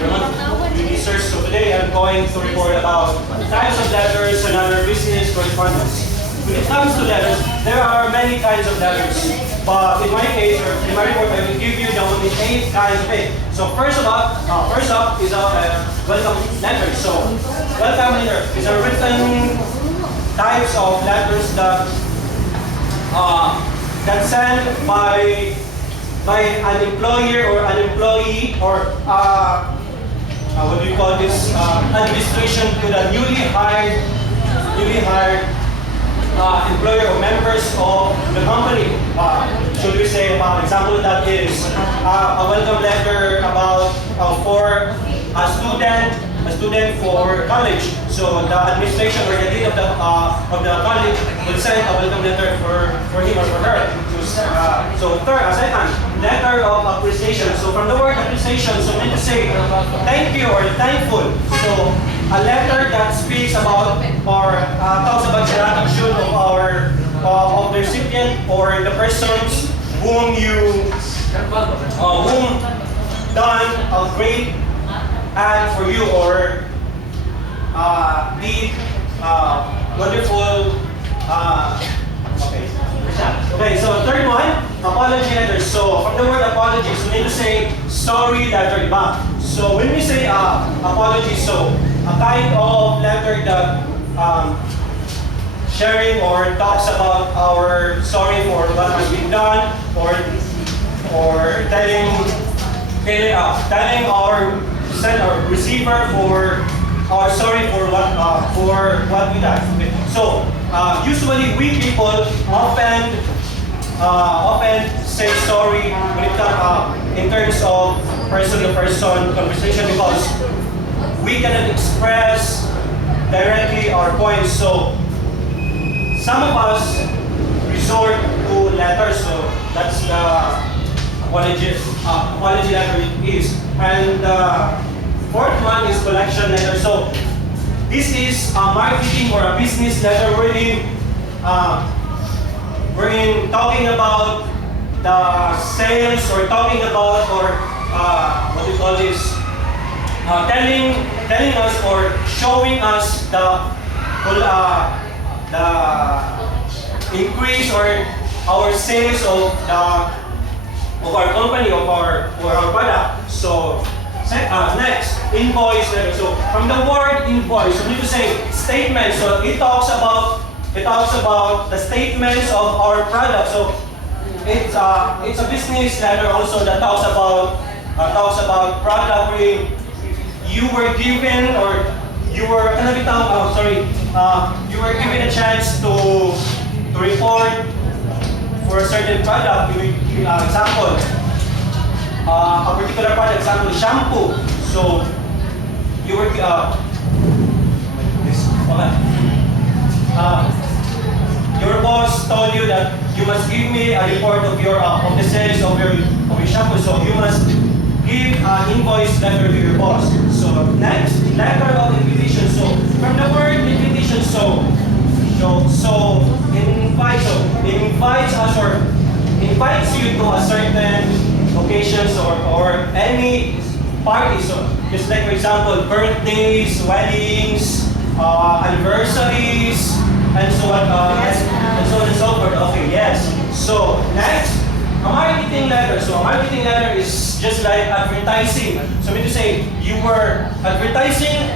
everyone. Research. So today I'm going to report about types of letters and other business correspondence. When it comes to letters, there are many kinds of letters. But in my case, or in my report, I will give you the only 8 kinds of it. So first up is a welcome letter. So welcome letter is a written types of letters that sent by an employer or an employee or what do you call this administration to the newly hired employer or members of the company. Should we say example that is a welcome letter about for a student for college. So the administration or the dean of the college will send a welcome letter for him or for her. So third, a second, letter of appreciation. So from the word appreciation, so we need to say thank you or thankful. So a letter that speaks about or talks about the gratitude of the recipient or the persons whom done a great act for you or did wonderful. Okay, so third one, apology letter. So from the word apology, so we need to say sorry letter, diba? So when we say apology, so a kind of letter that sharing or talks about our sorry for what has been done or telling our send our receiver for our sorry for what we done. Okay. So usually we people often say sorry when it comes in terms of person-to-person conversation because we cannot express directly our points. So some of us resort to letters. So that's the apology letter is. And fourth one is collection letter. So this is a marketing or a business letter wherein talking about the sales or talking about or what do you call this? Telling us or showing us the increase or our sales of our company of our product. So next, invoice letter. So from the word invoice, we need to say statement. So it talks about the statements of our product. So it's a business letter also that talks about product where you were given or you were given a chance to report for a certain product. Example, a particular product, example, shampoo. So you were your boss told you that you must give me a report of the sales of your shampoo. So you must give an invoice letter to your boss. So next, letter of invitation. So from the word invitation, so it invites us or invites you to a certain occasions or any party. So just like for example, birthdays, weddings, anniversaries, and so on and so forth. Okay, yes. So next, a marketing letter. So a marketing letter is just like advertising. So I mean to say you were advertising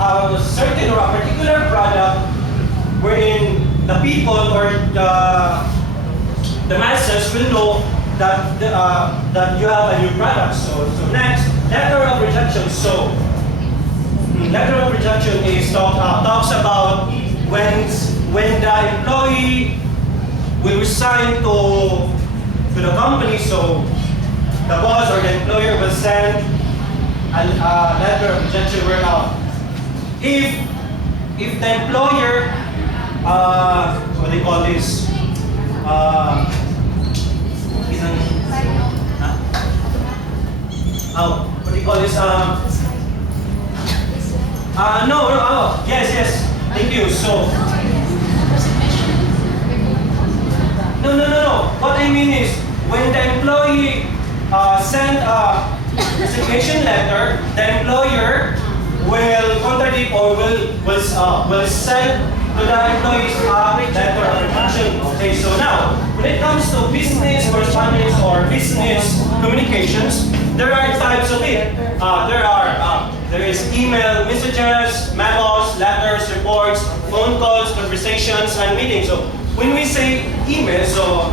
a certain or a particular product wherein the people or the masses will know that you have a new product. So next, letter of rejection. So letter of rejection is talks about when the employee will resign to the company. So the boss or the employer will send a letter of rejection where if the employer what do you call this? What do you call this? Yes. Thank you. So, no. What I mean is, when the employee send a resignation letter, the employer will contradict or will send to the employees a letter of retraction. Okay, so now, when it comes to business correspondence or business communications, there are types of it. There is email messages, memos, letters, reports, phone calls, conversations, and meetings. So when we say email, so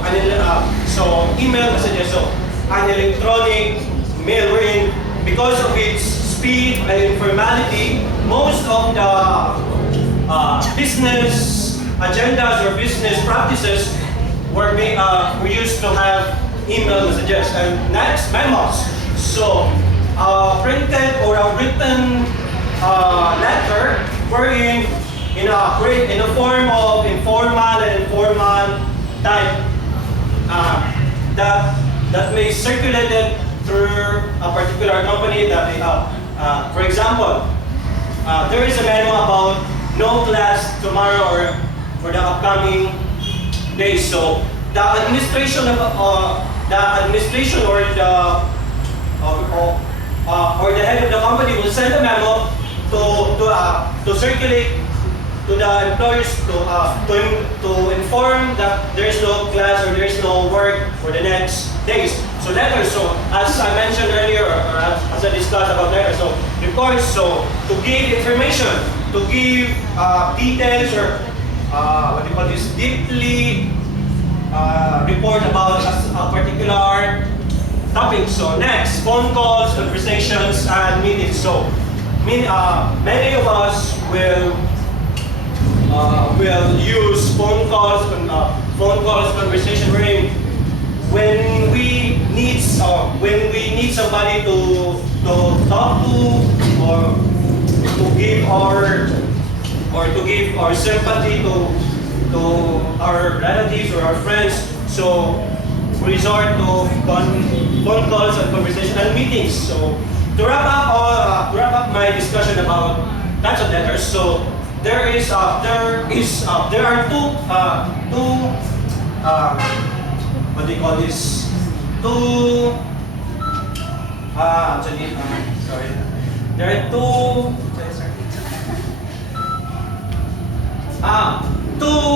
email messages, so an electronic mail wherein because of its speed and informality, most of the business agendas or business practices we used to have email messages. And next, memos. So printed or a written letter wherein in a form of informal and informal type that may circulate it through a particular company that they have. For example, there is a memo about no class tomorrow or for the upcoming days. So the administration or the head of the company will send a memo to circulate to the employers to inform that there is no class or there is no work for the next days. So letters, so as I mentioned earlier, or as I discussed about letters, so reports, so to give information, to give details or what do you call this, deeply report about a particular topic. So next, phone calls, conversations, and meetings. So many of us will use phone calls, conversation when we need somebody to talk to or to give our sympathy to our relatives or our friends. So resort to phone calls and conversation and meetings. So to wrap up my discussion about types of letters. So there are two what do you call this? Sorry. There are two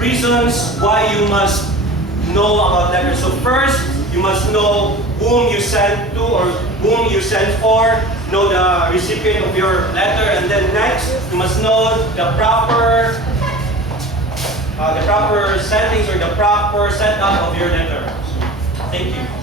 reasons why you must know about letters. So first, you must know whom you send to or whom you send for, know the recipient of your letter, and then next, you must know the proper settings or the proper setup of your letter. So, thank you.